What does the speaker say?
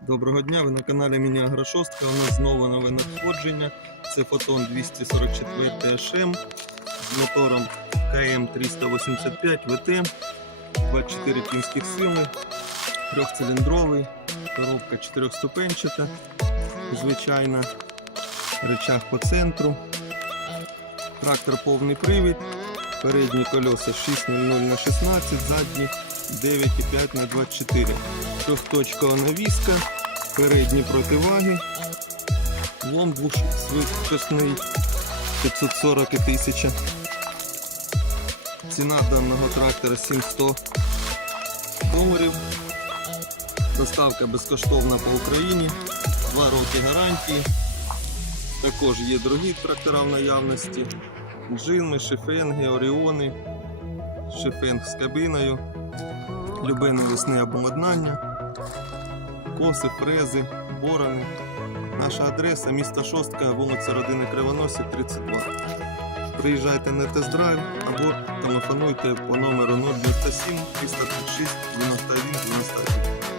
Доброго дня, ви на каналі Міні Агрошостка. У нас знову нове надходження. Це фотон 244 HM з мотором КМ 385 ВТ, 24 кінських сили, трьохциліндровий, коробка чотирьохступенчата, звичайна, речах по центру, трактор повний привід, передні колеса 600 на 16, задні 9,5 на 24. Трьохточкова навіска, передні противаги, лом двошвидкісний 540 і 1000. Ціна даного трактора 700 доларів. Доставка безкоштовна по Україні, 2 роки гарантії. Також є другі трактора в наявності. Джинми, шифенги, оріони, шифенг з кабіною, любе навісне обладнання, коси, фрези, борони. Наша адреса місто Шостка, вулиця Родини Кривоносів, 32. Приїжджайте на тест-драйв або телефонуйте по номеру 097 336 91 91.